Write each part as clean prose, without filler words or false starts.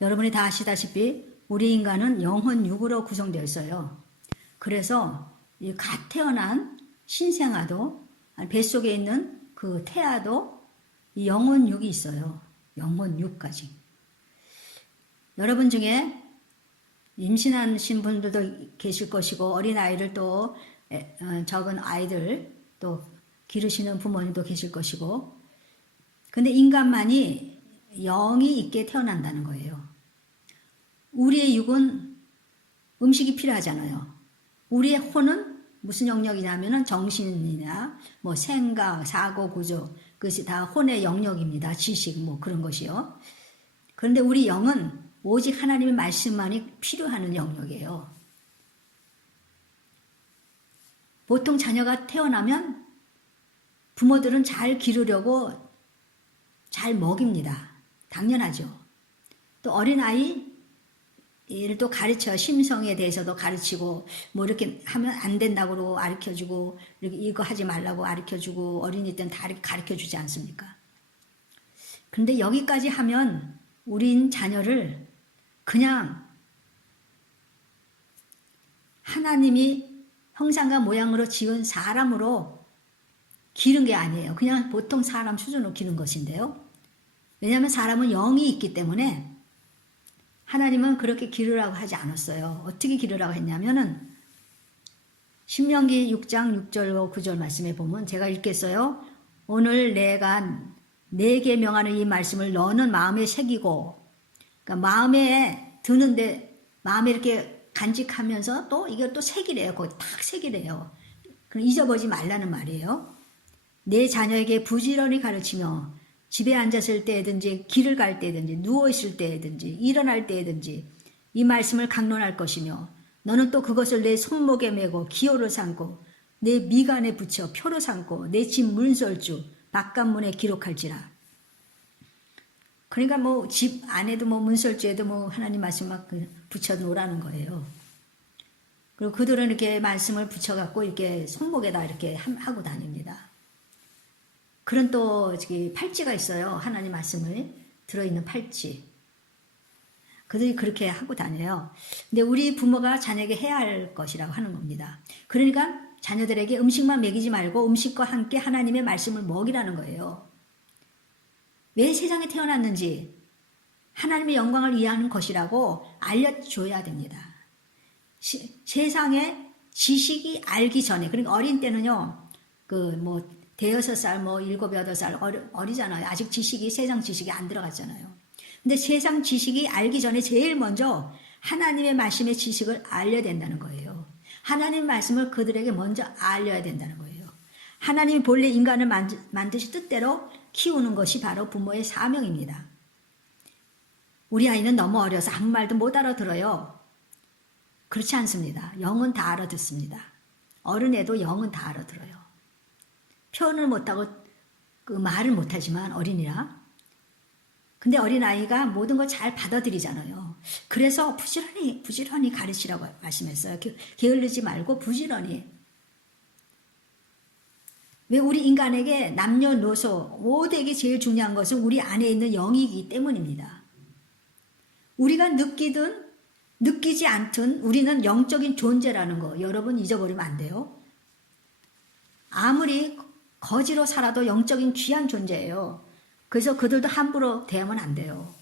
여러분이 다 아시다시피 우리 인간은 영혼 육으로 구성되어 있어요. 그래서 이 갓 태어난 신생아도 뱃속에 있는 그 태아도 이 영혼 육이 있어요. 영혼 육까지. 여러분 중에 임신하신 분들도 계실 것이고 어린아이를 또 적은 아이들 또 기르시는 부모님도 계실 것이고 근데 인간만이 영이 있게 태어난다는 거예요. 우리의 육은 음식이 필요하잖아요. 우리의 혼은 무슨 영역이냐면은 정신이나 뭐 생각, 사고, 구조 그것이 다 혼의 영역입니다. 지식 뭐 그런 것이요. 그런데 우리 영은 오직 하나님의 말씀만이 필요한 영역이에요. 보통 자녀가 태어나면 부모들은 잘 기르려고 잘 먹입니다. 당연하죠. 또 어린아이를 또 가르쳐 심성에 대해서도 가르치고 뭐 이렇게 하면 안 된다고 가르쳐주고 이렇게 이거 하지 말라고 가르쳐주고 어린이 때는 다 가르쳐주지 않습니까? 그런데 여기까지 하면 우린 자녀를 그냥 하나님이 형상과 모양으로 지은 사람으로 기른 게 아니에요. 그냥 보통 사람 수준으로 기른 것인데요. 왜냐하면 사람은 영이 있기 때문에 하나님은 그렇게 기르라고 하지 않았어요. 어떻게 기르라고 했냐면은 신명기 6장 6절과 9절 말씀에 보면 제가 읽겠어요. 오늘 내가 내게 명하는 이 말씀을 너는 마음에 새기고 그러니까 마음에 드는데 마음에 이렇게 간직하면서 또 이걸 또 새기래요. 거기 탁 새기래요. 그럼 잊어버리지 말라는 말이에요. 내 자녀에게 부지런히 가르치며 집에 앉았을 때든지 길을 갈 때든지 누워있을 때든지 일어날 때든지 이 말씀을 강론할 것이며 너는 또 그것을 내 손목에 메고 기호로 삼고 내 미간에 붙여 표로 삼고 내 집 문설주 바깥문에 기록할지라. 그러니까 뭐 집 안에도 뭐 문설주에도 뭐 하나님 말씀 막 붙여 놓으라는 거예요. 그리고 그들은 이렇게 말씀을 붙여갖고 이렇게 손목에다 이렇게 하고 다닙니다. 그런 또 저기 팔찌가 있어요. 하나님 말씀을 들어있는 팔찌. 그들이 그렇게 하고 다녀요. 근데 우리 부모가 자녀에게 해야 할 것이라고 하는 겁니다. 그러니까 자녀들에게 음식만 먹이지 말고 음식과 함께 하나님의 말씀을 먹이라는 거예요. 왜 세상에 태어났는지 하나님의 영광을 위하는 것이라고 알려줘야 됩니다. 세상에 지식이 알기 전에 그러니까 어린 때는요. 그 뭐 대여섯 살 뭐 일곱 여덟 살 어리잖아요. 아직 지식이 세상 지식이 안 들어갔잖아요. 근데 세상 지식이 알기 전에 제일 먼저 하나님의 말씀의 지식을 알려야 된다는 거예요. 하나님의 말씀을 그들에게 먼저 알려야 된다는 거예요. 하나님이 본래 인간을 만드신 뜻대로 키우는 것이 바로 부모의 사명입니다. 우리 아이는 너무 어려서 아무 말도 못 알아들어요. 그렇지 않습니다. 영은 다 알아듣습니다. 어른애도 영은 다 알아들어요. 표현을 못하고 그 말을 못하지만 어린이라. 근데 어린아이가 모든 걸 잘 받아들이잖아요. 그래서 부지런히 가르치라고 말씀했어요. 게을르지 말고 부지런히. 왜 우리 인간에게 남녀노소 모두에게 제일 중요한 것은 우리 안에 있는 영이기 때문입니다. 우리가 느끼든 느끼지 않든 우리는 영적인 존재라는 거 여러분 잊어버리면 안 돼요. 아무리 거지로 살아도 영적인 귀한 존재예요. 그래서 그들도 함부로 대하면 안 돼요.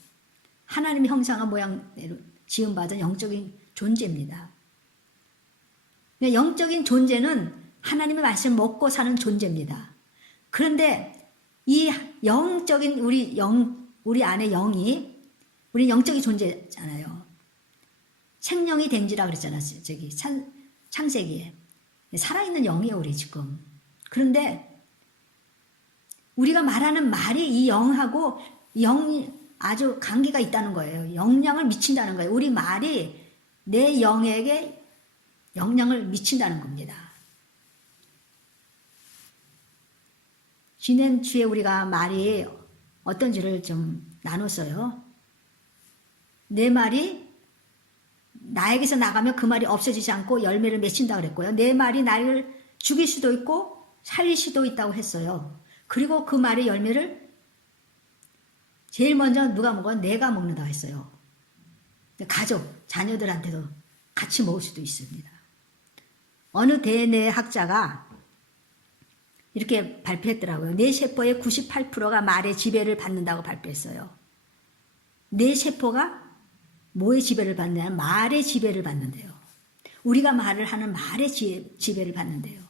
하나님의 형상과 모양대로 지음받은 영적인 존재입니다. 영적인 존재는 하나님의 말씀을 먹고 사는 존재입니다. 그런데 이 영적인 우리 안에 영이 우리 영적인 존재잖아요. 생명이 된지라 그랬잖아요. 저기 창세기에 살아있는 영이에요. 우리 지금. 그런데 우리가 말하는 말이 이 영하고 영이 아주 관계가 있다는 거예요. 영향을 미친다는 거예요. 우리 말이 내 영에게 영향을 미친다는 겁니다. 지난 주에 우리가 말이 어떤지를 좀 나눴어요. 내 말이 나에게서 나가면 그 말이 없어지지 않고 열매를 맺힌다 그랬고요. 내 말이 나를 죽일 수도 있고 살릴 수도 있다고 했어요. 그리고 그 말의 열매를 제일 먼저 누가 먹어? 내가 먹는다고 했어요. 가족, 자녀들한테도 같이 먹을 수도 있습니다. 어느 대뇌 학자가 이렇게 발표했더라고요. 뇌 세포의 98%가 말의 지배를 받는다고 발표했어요. 뇌 세포가 뭐의 지배를 받느냐? 말의 지배를 받는데요. 우리가 말을 하는 말의 지배를 받는데요.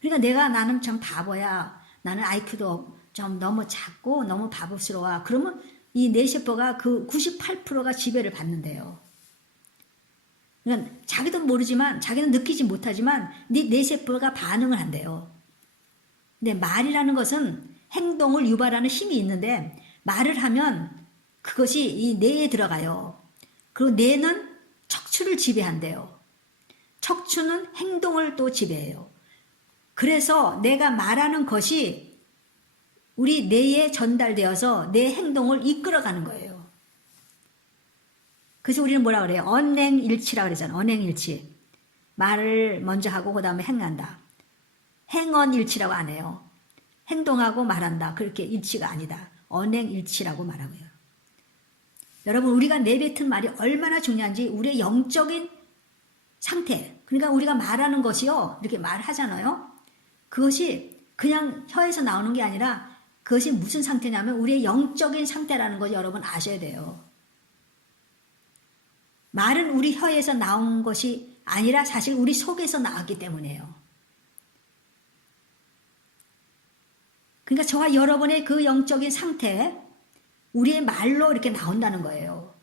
그러니까 나는 참 바보야. 나는 IQ도 좀 너무 작고 너무 바보스러워. 그러면 이 뇌세포가 그 98%가 지배를 받는데요. 그러니까 자기도 모르지만, 자기는 느끼지 못하지만 뇌세포가 반응을 한대요. 근데 말이라는 것은 행동을 유발하는 힘이 있는데 말을 하면 그것이 이 뇌에 들어가요. 그리고 뇌는 척추를 지배한대요. 척추는 행동을 또 지배해요. 그래서 내가 말하는 것이 우리 뇌에 전달되어서 내 행동을 이끌어가는 거예요. 그래서 우리는 뭐라 그래요? 언행일치라 그러잖아요. 언행일치. 말을 먼저 하고 그 다음에 행한다. 행언일치라고 안 해요. 행동하고 말한다. 그렇게 일치가 아니다. 언행일치라고 말하고요. 여러분, 우리가 내뱉은 말이 얼마나 중요한지 우리의 영적인 상태, 그러니까 우리가 말하는 것이요, 이렇게 말하잖아요. 그것이 그냥 혀에서 나오는 게 아니라 그것이 무슨 상태냐면 우리의 영적인 상태라는 걸 여러분 아셔야 돼요. 말은 우리 혀에서 나온 것이 아니라 사실 우리 속에서 나왔기 때문이에요. 그러니까 저와 여러분의 그 영적인 상태, 우리의 말로 이렇게 나온다는 거예요.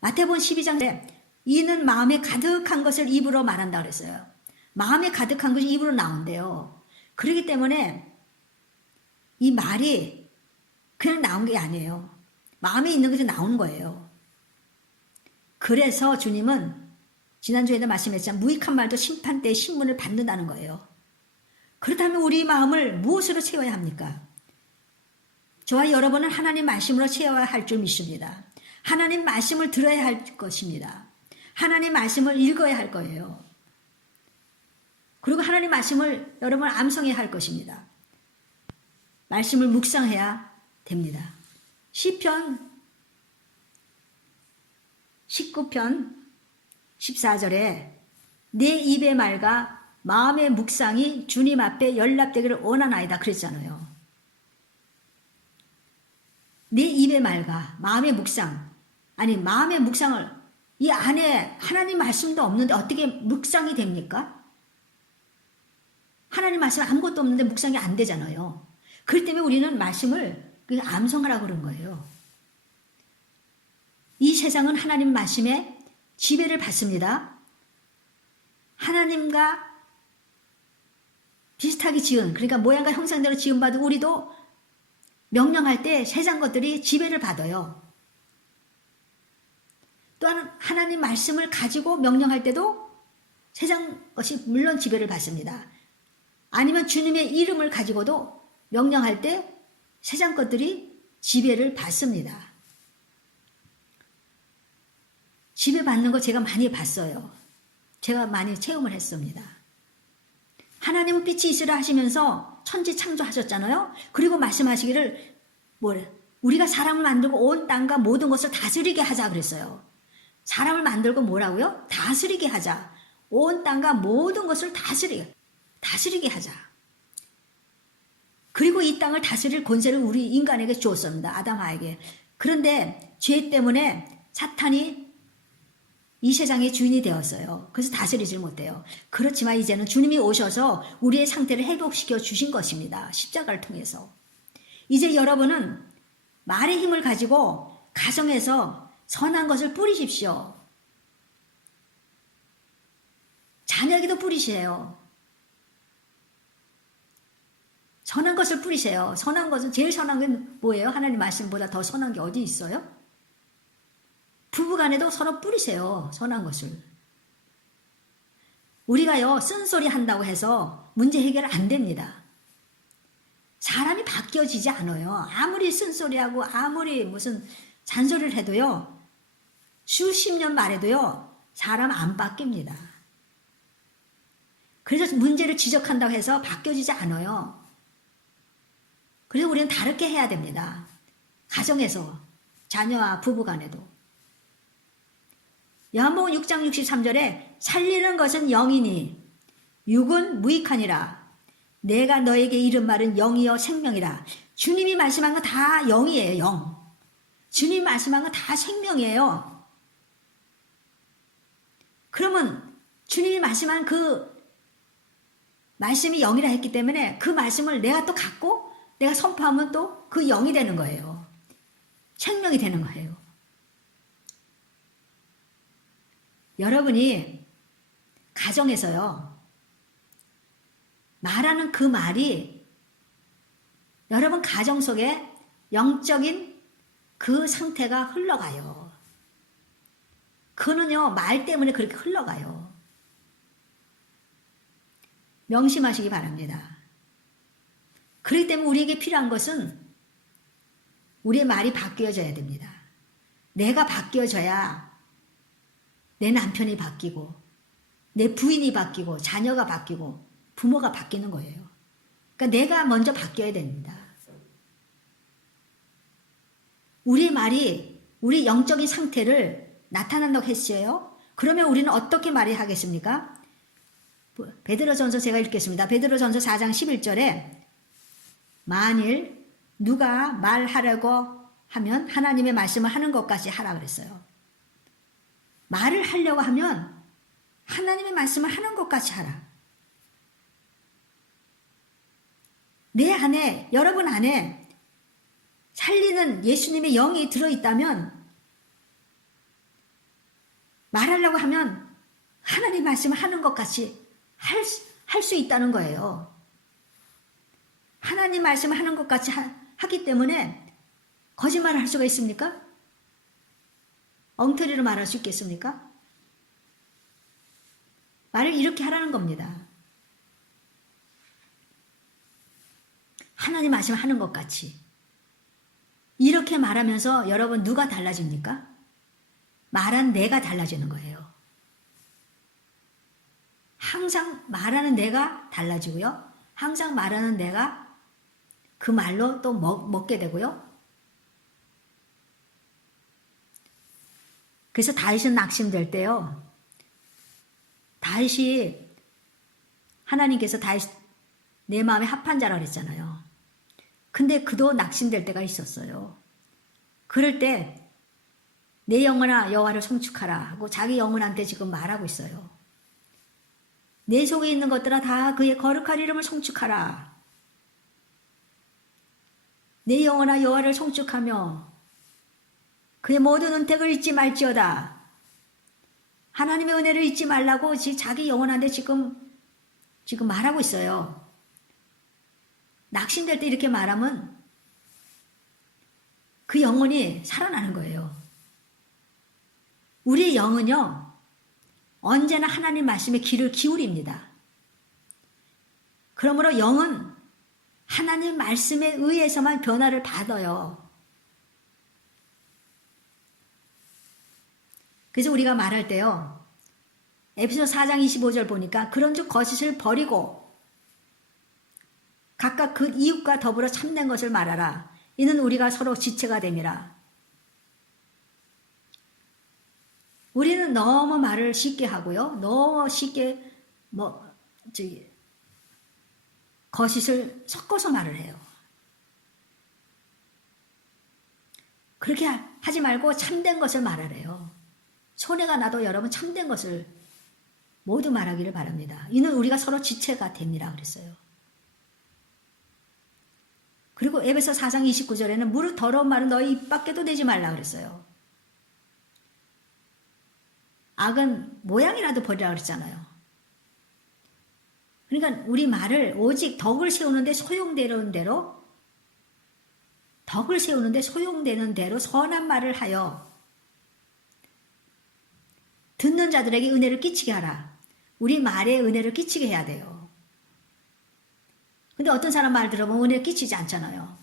마태복음 12장에 이는 마음에 가득한 것을 입으로 말한다 그랬어요. 마음에 가득한 것이 입으로 나온대요. 그렇기 때문에 이 말이 그냥 나온 게 아니에요. 마음에 있는 것이 나오는 거예요. 그래서 주님은 지난주에도 말씀했지만 무익한 말도 심판 때의 신문을 받는다는 거예요. 그렇다면 우리 마음을 무엇으로 채워야 합니까? 저와 여러분은 하나님 말씀으로 채워야 할 줄 믿습니다. 하나님 말씀을 들어야 할 것입니다. 하나님 말씀을 읽어야 할 거예요. 그리고 하나님 말씀을 여러분 암송해야 할 것입니다. 말씀을 묵상해야 됩니다. 시편 19편 14절에 내 입의 말과 마음의 묵상이 주님 앞에 연락되기를 원하나이다 그랬잖아요. 내 입의 말과 마음의 묵상, 아니 마음의 묵상을 이 안에 하나님 말씀도 없는데 어떻게 묵상이 됩니까? 하나님 말씀 아무것도 없는데 묵상이 안 되잖아요. 그렇기 때문에 우리는 말씀을 그냥 암송하라고 그런 거예요. 이 세상은 하나님 말씀에 지배를 받습니다. 하나님과 비슷하게 지은, 그러니까 모양과 형상대로 지음받은 우리도 명령할 때 세상 것들이 지배를 받아요. 또한 하나님 말씀을 가지고 명령할 때도 세상 것이 물론 지배를 받습니다. 아니면 주님의 이름을 가지고도 명령할 때 세상 것들이 지배를 받습니다. 지배받는 거 제가 많이 봤어요. 제가 많이 체험을 했습니다. 하나님은 빛이 있으라 하시면서 천지 창조하셨잖아요. 그리고 말씀하시기를 우리가 사람을 만들고 온 땅과 모든 것을 다스리게 하자 그랬어요. 사람을 만들고 뭐라고요? 다스리게 하자. 온 땅과 모든 것을 다스리게 하자. 그리고 이 땅을 다스릴 권세를 우리 인간에게 주었습니다. 아담하에게. 그런데 죄 때문에 사탄이 이 세상의 주인이 되었어요. 그래서 다스리질 못해요. 그렇지만 이제는 주님이 오셔서 우리의 상태를 회복시켜 주신 것입니다. 십자가를 통해서. 이제 여러분은 말의 힘을 가지고 가정에서 선한 것을 뿌리십시오. 자녀에게도 뿌리세요. 선한 것을 뿌리세요. 선한 것은 제일 선한 게 뭐예요? 하나님 말씀보다 더 선한 게 어디 있어요? 부부간에도 서로 뿌리세요. 선한 것을. 우리가요 쓴소리 한다고 해서 문제 해결 안 됩니다. 사람이 바뀌어지지 않아요. 아무리 쓴소리하고 아무리 무슨 잔소리를 해도요 수십 년 말해도요 사람 안 바뀝니다. 그래서 문제를 지적한다고 해서 바뀌어지지 않아요. 그래서 우리는 다르게 해야 됩니다. 가정에서 자녀와 부부간에도. 요한복음 6장 63절에 살리는 것은 영이니 육은 무익하니라. 내가 너에게 이른 말은 영이요 생명이라. 주님이 말씀한 건 다 영이에요. 영. 주님이 말씀한 건 다 생명이에요. 그러면 주님이 말씀한 그 말씀이 영이라 했기 때문에 그 말씀을 내가 또 갖고 내가 선포하면 또 그 영이 되는 거예요. 생명이 되는 거예요. 여러분이 가정에서요, 말하는 그 말이 여러분 가정 속에 영적인 그 상태가 흘러가요. 그는요, 말 때문에 그렇게 흘러가요. 명심하시기 바랍니다. 그렇기 때문에 우리에게 필요한 것은 우리의 말이 바뀌어져야 됩니다. 내가 바뀌어져야 내 남편이 바뀌고 내 부인이 바뀌고 자녀가 바뀌고 부모가 바뀌는 거예요. 그러니까 내가 먼저 바뀌어야 됩니다. 우리의 말이 우리 영적인 상태를 나타난다고 했어요. 그러면 우리는 어떻게 말을 하겠습니까? 베드로전서 제가 읽겠습니다. 베드로전서 4장 11절에 만일 누가 말하려고 하면 하나님의 말씀을 하는 것까지 하라 그랬어요. 말을 하려고 하면 하나님의 말씀을 하는 것까지 하라. 내 안에, 여러분 안에 살리는 예수님의 영이 들어있다면 말하려고 하면 하나님 말씀을 하는 것 같이 할 수 있다는 거예요. 하나님 말씀을 하는 것 같이 하기 때문에 거짓말을 할 수가 있습니까? 엉터리로 말할 수 있겠습니까? 말을 이렇게 하라는 겁니다. 하나님 말씀을 하는 것 같이. 이렇게 말하면서 여러분 누가 달라집니까? 말한 내가 달라지는 거예요. 항상 말하는 내가 달라지고요. 항상 말하는 내가 그 말로 또 먹게 되고요. 그래서 다윗은 낙심될 때요. 다윗이 하나님께서 다윗 내 마음에 합한 자라고 그랬잖아요. 근데 그도 낙심될 때가 있었어요. 그럴 때 내 영혼아 여호와를 송축하라 하고 자기 영혼한테 지금 말하고 있어요. 내 속에 있는 것들아 다 그의 거룩한 이름을 송축하라. 내 영혼아 여호와를 송축하며 그의 모든 은택을 잊지 말지어다. 하나님의 은혜를 잊지 말라고 자기 영혼한테 지금 말하고 있어요. 낙심될 때 이렇게 말하면 그 영혼이 살아나는 거예요. 우리의 영은요, 언제나 하나님 말씀에 귀를 기울입니다. 그러므로 영은 하나님 말씀에 의해서만 변화를 받아요. 그래서 우리가 말할 때요, 에베소 4장 25절 보니까 그런즉 거짓을 버리고 각각 그 이웃과 더불어 참된 것을 말하라. 이는 우리가 서로 지체가 됨이라. 우리는 너무 말을 쉽게 하고요. 너무 쉽게 거짓을 섞어서 말을 해요. 그렇게 하지 말고 참된 것을 말하래요. 손해가 나도 여러분 참된 것을 모두 말하기를 바랍니다. 이는 우리가 서로 지체가 됩니다. 그랬어요. 그리고 에베소 4장 29절에는 무릇 더러운 말은 너희 입 밖에도 내지 말라 그랬어요. 악은 모양이라도 버리라 그랬잖아요. 그러니까 우리 말을 오직 덕을 세우는데 소용되는 대로 선한 말을 하여 듣는 자들에게 은혜를 끼치게 하라. 우리 말에 은혜를 끼치게 해야 돼요. 근데 어떤 사람 말 들어보면 은혜를 끼치지 않잖아요.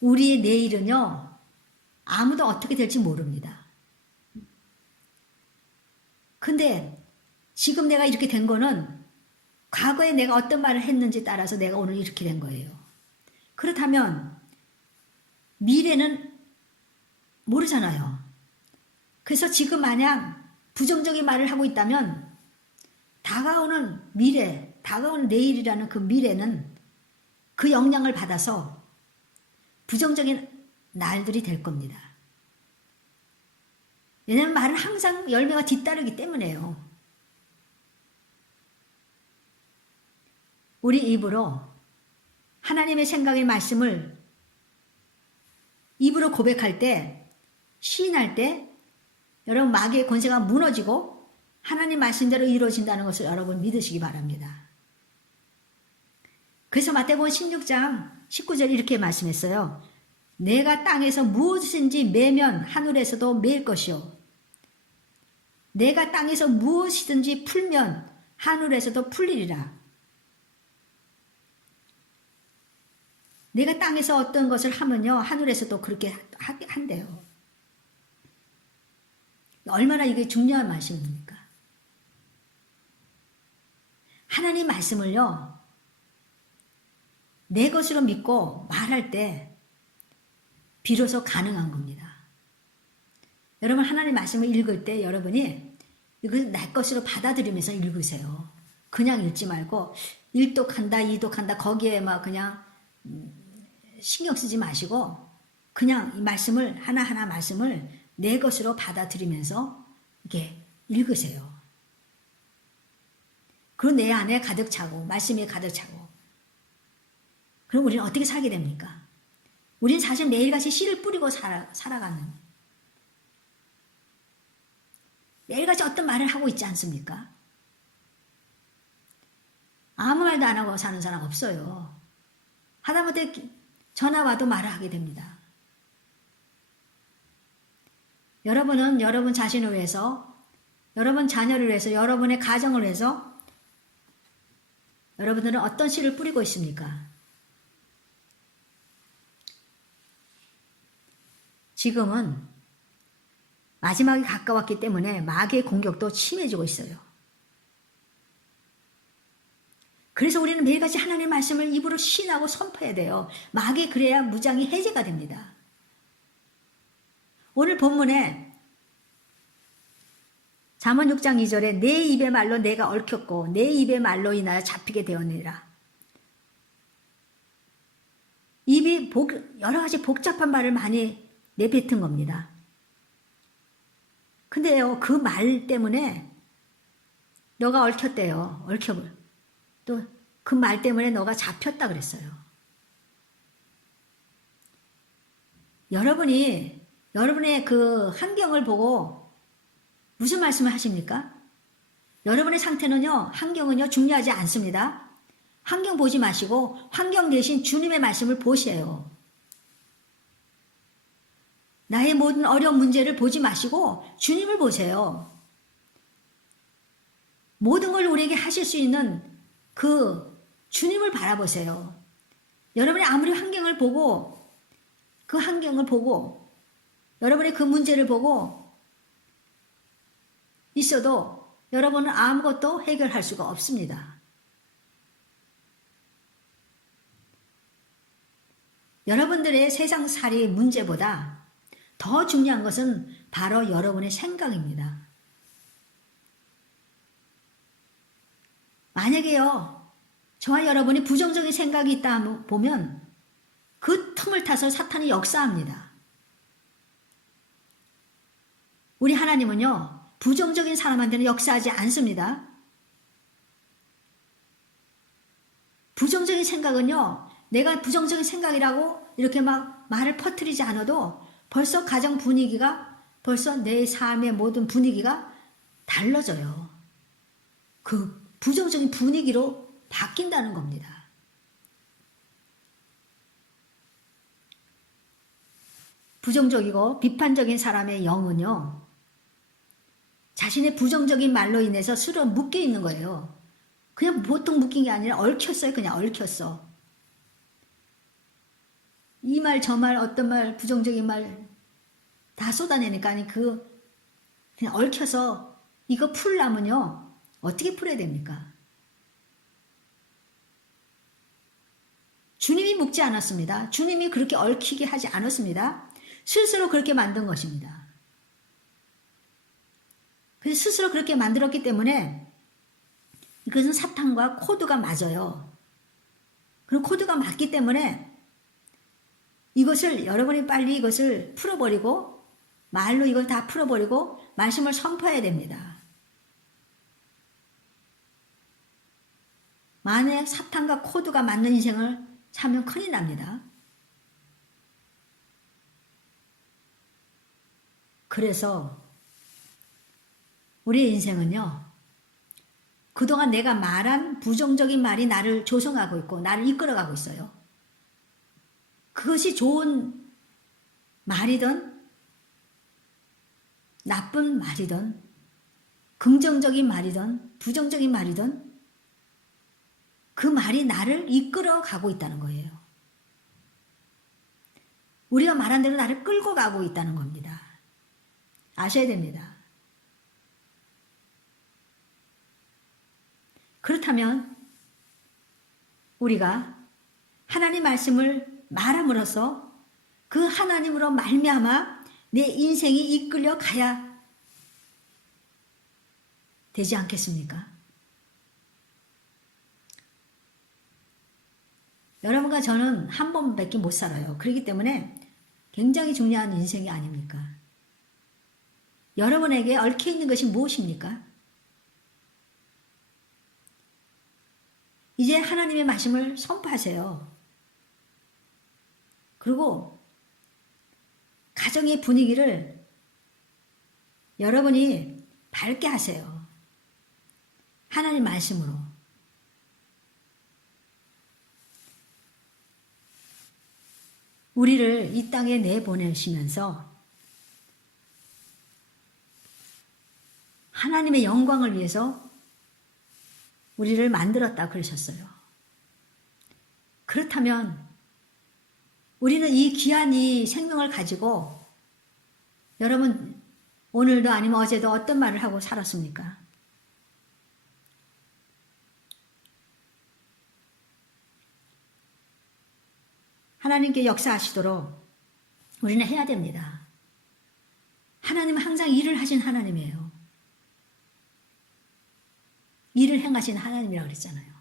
우리의 내일은요, 아무도 어떻게 될지 모릅니다. 근데 지금 내가 이렇게 된 거는 과거에 내가 어떤 말을 했는지 따라서 내가 오늘 이렇게 된 거예요. 그렇다면 미래는 모르잖아요. 그래서 지금 만약 부정적인 말을 하고 있다면 다가오는 미래, 다가오는 내일이라는 그 미래는 그 영향을 받아서 부정적인 날들이 될 겁니다. 왜냐하면 말은 항상 열매가 뒤따르기 때문에요. 우리 입으로 하나님의 생각의 말씀을 입으로 고백할 때, 시인할 때 여러분 마귀의 권세가 무너지고 하나님 말씀대로 이루어진다는 것을 여러분 믿으시기 바랍니다. 그래서 마태복음 16장 19절 이렇게 말씀했어요. 내가 땅에서 무엇이든지 매면 하늘에서도 매일 것이요. 내가 땅에서 무엇이든지 풀면 하늘에서도 풀리리라. 내가 땅에서 어떤 것을 하면요, 하늘에서도 그렇게 한대요. 얼마나 이게 중요한 말씀입니까? 하나님 말씀을요, 내 것으로 믿고 말할 때 비로소 가능한 겁니다. 여러분 하나님 말씀을 읽을 때 여러분이 이걸 내 것으로 받아들이면서 읽으세요. 그냥 읽지 말고 1독한다 2독한다 거기에 막 그냥 신경 쓰지 마시고 그냥 이 말씀을 하나하나 말씀을 내 것으로 받아들이면서 이렇게 읽으세요. 그리고 내 안에 가득 차고 말씀이 가득 차고 그럼 우리는 어떻게 살게 됩니까? 우리는 사실 매일같이 씨를 뿌리고 살아가는 매일같이 어떤 말을 하고 있지 않습니까? 아무 말도 안 하고 사는 사람 없어요. 하다못해 전화 와도 말을 하게 됩니다. 여러분은 여러분 자신을 위해서, 여러분 자녀를 위해서, 여러분의 가정을 위해서 여러분들은 어떤 씨를 뿌리고 있습니까? 지금은 마지막이 가까웠기 때문에 마귀의 공격도 심해지고 있어요. 그래서 우리는 매일같이 하나님의 말씀을 입으로 신하고 선포해야 돼요. 마귀 그래야 무장이 해제가 됩니다. 오늘 본문에 잠언 6장 2절에 내 입의 말로 내가 얽혔고 내 입의 말로 인하여 잡히게 되었느니라. 입이 여러 가지 복잡한 말을 많이 내뱉은 겁니다. 근데요, 그 말 때문에 너가 얽혔대요. 또 그 말 때문에 너가 잡혔다 그랬어요. 여러분의 그 환경을 보고 무슨 말씀을 하십니까? 여러분의 상태는요, 환경은요, 중요하지 않습니다. 환경 보지 마시고 환경 대신 주님의 말씀을 보세요. 나의 모든 어려운 문제를 보지 마시고 주님을 보세요. 모든 걸 우리에게 하실 수 있는 그 주님을 바라보세요. 여러분이 아무리 환경을 보고 그 환경을 보고 여러분의 그 문제를 보고 있어도 여러분은 아무것도 해결할 수가 없습니다. 여러분들의 세상살이 문제보다 더 중요한 것은 바로 여러분의 생각입니다. 만약에요, 저와 여러분이 부정적인 생각이 있다 보면 그 틈을 타서 사탄이 역사합니다. 우리 하나님은요, 부정적인 사람한테는 역사하지 않습니다. 부정적인 생각은요, 내가 부정적인 생각이라고 이렇게 막 말을 퍼뜨리지 않아도 벌써 가정 분위기가, 벌써 내 삶의 모든 분위기가 달라져요. 그 부정적인 분위기로 바뀐다는 겁니다. 부정적이고 비판적인 사람의 영은요, 자신의 부정적인 말로 인해서 스스로 묶여 있는 거예요. 그냥 보통 묶인 게 아니라 얽혔어요. 그냥 얽혔어. 이 말, 저 말, 어떤 말, 부정적인 말 다 쏟아내니까 그냥 얽혀서 이거 풀려면요, 어떻게 풀어야 됩니까? 주님이 묶지 않았습니다. 주님이 그렇게 얽히게 하지 않았습니다. 스스로 그렇게 만든 것입니다. 그래서 스스로 그렇게 만들었기 때문에 이것은 사탄과 코드가 맞아요. 그리고 코드가 맞기 때문에 이것을 여러분이 빨리 이것을 풀어버리고 말로 이걸 다 풀어버리고 말씀을 선포해야 됩니다. 만약 사탄과 코드가 맞는 인생을 살면 큰일 납니다. 그래서 우리의 인생은요, 그동안 내가 말한 부정적인 말이 나를 조성하고 있고 나를 이끌어가고 있어요. 그것이 좋은 말이든 나쁜 말이든 긍정적인 말이든 부정적인 말이든 그 말이 나를 이끌어가고 있다는 거예요. 우리가 말한 대로 나를 끌고 가고 있다는 겁니다. 아셔야 됩니다. 그렇다면 우리가 하나님 말씀을 말함으로써 그 하나님으로 말미암아 내 인생이 이끌려 가야 되지 않겠습니까? 여러분과 저는 한 번밖에 못 살아요. 그렇기 때문에 굉장히 중요한 인생이 아닙니까? 여러분에게 얽혀 있는 것이 무엇입니까? 이제 하나님의 말씀을 선포하세요. 그리고 가정의 분위기를 여러분이 밝게 하세요. 하나님 말씀으로. 우리를 이 땅에 내보내시면서 하나님의 영광을 위해서 우리를 만들었다 그러셨어요. 그렇다면 우리는 이 귀한 이 생명을 가지고 여러분 오늘도 아니면 어제도 어떤 말을 하고 살았습니까? 하나님께 역사하시도록 우리는 해야 됩니다. 하나님은 항상 일을 하신 하나님이에요. 일을 행하신 하나님이라고 그랬잖아요.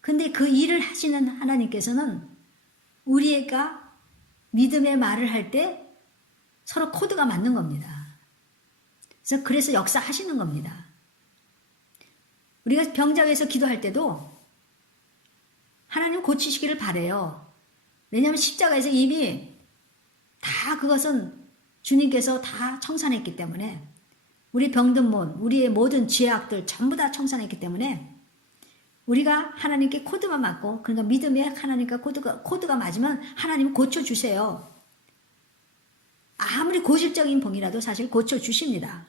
근데 그 일을 하시는 하나님께서는 우리가 믿음의 말을 할 때 서로 코드가 맞는 겁니다. 그래서 역사하시는 겁니다. 우리가 병자에서 기도할 때도 하나님 고치시기를 바래요. 왜냐하면 십자가에서 이미 다 그것은 주님께서 다 청산했기 때문에 우리 병든 몸, 우리의 모든 죄악들 전부 다 청산했기 때문에 우리가 하나님께 코드만 맞고 그러니까 믿음의 하나님과 코드가 맞으면 하나님은 고쳐주세요. 아무리 고질적인 병이라도 사실 고쳐주십니다.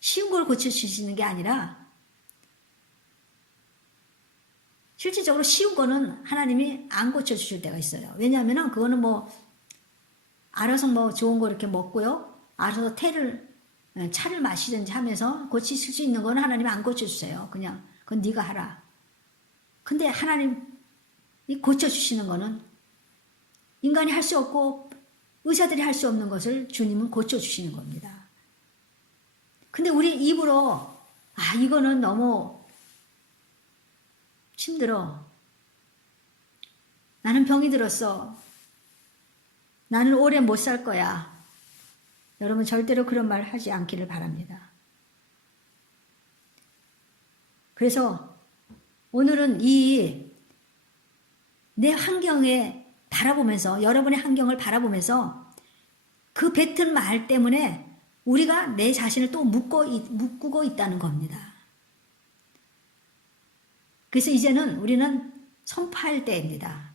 쉬운 걸 고쳐주시는 게 아니라 실질적으로 쉬운 거는 하나님이 안 고쳐주실 때가 있어요. 왜냐하면 그거는 뭐 알아서 뭐 좋은 거 이렇게 먹고요. 알아서 차를 마시든지 하면서 고치실 수 있는 거는 하나님이 안 고쳐주세요. 그냥 그건 네가 하라. 근데 하나님이 고쳐주시는 거는 인간이 할 수 없고 의사들이 할 수 없는 것을 주님은 고쳐주시는 겁니다. 근데 우리 입으로 이거는 너무 힘들어. 나는 병이 들었어. 나는 오래 못 살 거야. 여러분 절대로 그런 말 하지 않기를 바랍니다. 그래서 오늘은 내 환경에 바라보면서 여러분의 환경을 바라보면서 그 뱉은 말 때문에 우리가 내 자신을 또 묶고 있다는 겁니다. 그래서 이제는 우리는 선포할 때입니다.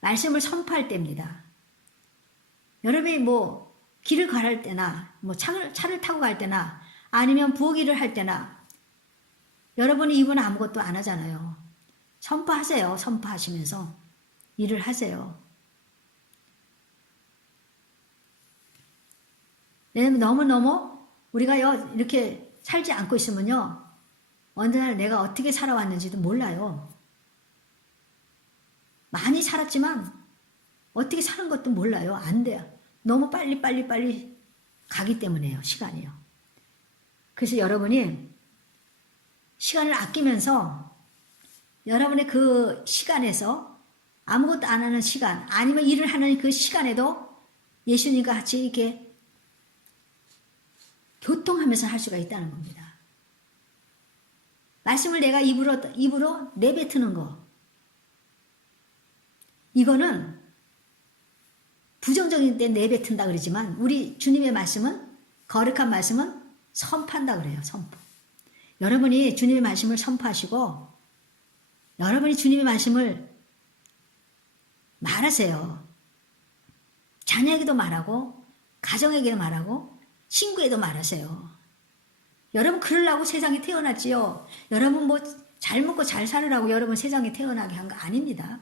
말씀을 선포할 때입니다. 여러분이 뭐 길을 가할 때나 뭐 차를 타고 갈 때나 아니면 부엌 일을 할 때나 여러분이 입은 아무것도 안 하잖아요. 선포하세요. 선포하시면서 일을 하세요. 왜냐면 너무너무 우리가 이렇게 살지 않고 있으면요. 어느 날 내가 어떻게 살아왔는지도 몰라요. 많이 살았지만 어떻게 사는 것도 몰라요. 안 돼요. 너무 빨리 가기 때문에요. 시간이요. 그래서 여러분이 시간을 아끼면서 여러분의 그 시간에서 아무것도 안 하는 시간 아니면 일을 하는 그 시간에도 예수님과 같이 이렇게 교통하면서 할 수가 있다는 겁니다. 말씀을 내가 입으로 내뱉는 거. 이거는 부정적인 때 내뱉은다 그러지만 우리 주님의 말씀은 거룩한 말씀은 선포한다 그래요. 선포. 여러분이 주님의 말씀을 선포하시고 여러분이 주님의 말씀을 말하세요. 자녀에게도 말하고 가정에게도 말하고 친구에도 말하세요. 여러분 그러려고 세상에 태어났지요. 여러분 뭐 잘 먹고 잘 살으라고 여러분 세상에 태어나게 한 거 아닙니다.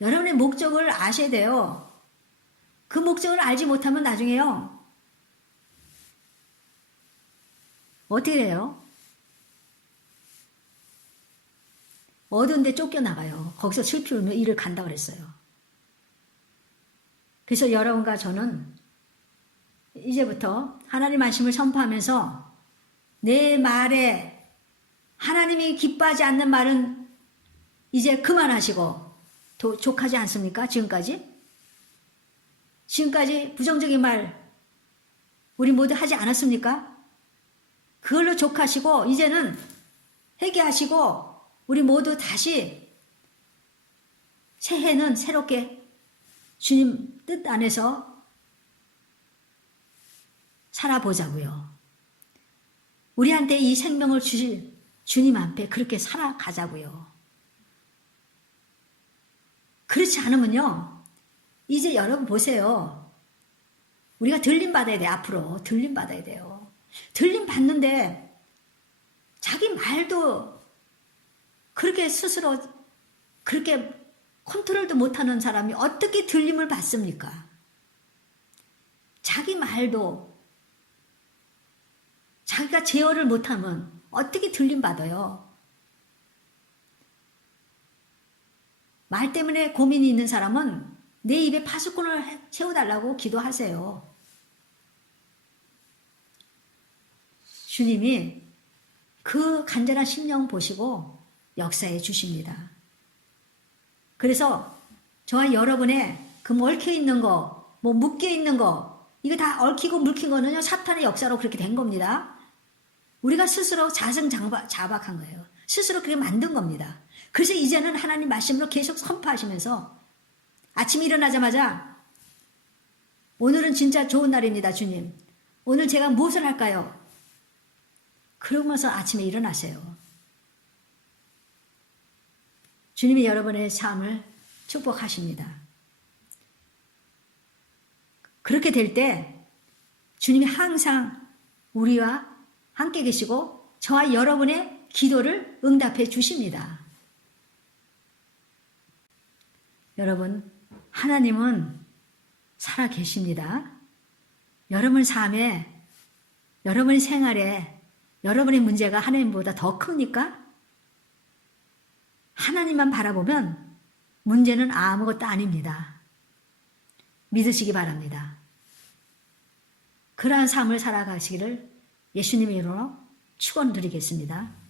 여러분의 목적을 아셔야 돼요. 그 목적을 알지 못하면 나중에요. 어떻게 해요? 어두운 데 쫓겨나가요. 거기서 슬피 울며 일을 간다 그랬어요. 그래서 여러분과 저는 이제부터 하나님 말씀을 선포하면서 내 말에 하나님이 기뻐하지 않는 말은 이제 그만하시고 족하지 않습니까? 지금까지 부정적인 말 우리 모두 하지 않았습니까? 그걸로 족하시고 이제는 회개하시고 우리 모두 다시 새해는 새롭게 주님 뜻 안에서 살아보자고요. 우리한테 이 생명을 주실 주님 앞에 그렇게 살아가자고요. 그렇지 않으면요. 이제 여러분 보세요. 우리가 들림 받아야 돼. 앞으로 들림 받아야 돼요. 들림 받는데 자기 말도 그렇게 스스로 그렇게 컨트롤도 못하는 사람이 어떻게 들림을 받습니까? 자기 말도 자기가 제어를 못하면 어떻게 들림 받아요? 말 때문에 고민이 있는 사람은 내 입에 파수꾼을 세워달라고 기도하세요. 주님이 그 간절한 심령 보시고 역사해 주십니다. 그래서 저와 여러분의 그 얽혀 있는 거, 뭐 묶여 있는 거, 이거 다 얽히고 물킨 거는요, 사탄의 역사로 그렇게 된 겁니다. 우리가 스스로 자승자박한 거예요. 스스로 그렇게 만든 겁니다. 그래서 이제는 하나님 말씀으로 계속 선포하시면서 아침에 일어나자마자 오늘은 진짜 좋은 날입니다, 주님. 오늘 제가 무엇을 할까요? 그러면서 아침에 일어나세요. 주님이 여러분의 삶을 축복하십니다. 그렇게 될 때 주님이 항상 우리와 함께 계시고 저와 여러분의 기도를 응답해 주십니다. 여러분, 하나님은 살아 계십니다. 여러분 삶에, 여러분의 생활에 여러분의 문제가 하나님보다 더 큽니까? 하나님만 바라보면 문제는 아무것도 아닙니다. 믿으시기 바랍니다. 그러한 삶을 살아가시기를 예수님의 이름으로 축원드리겠습니다.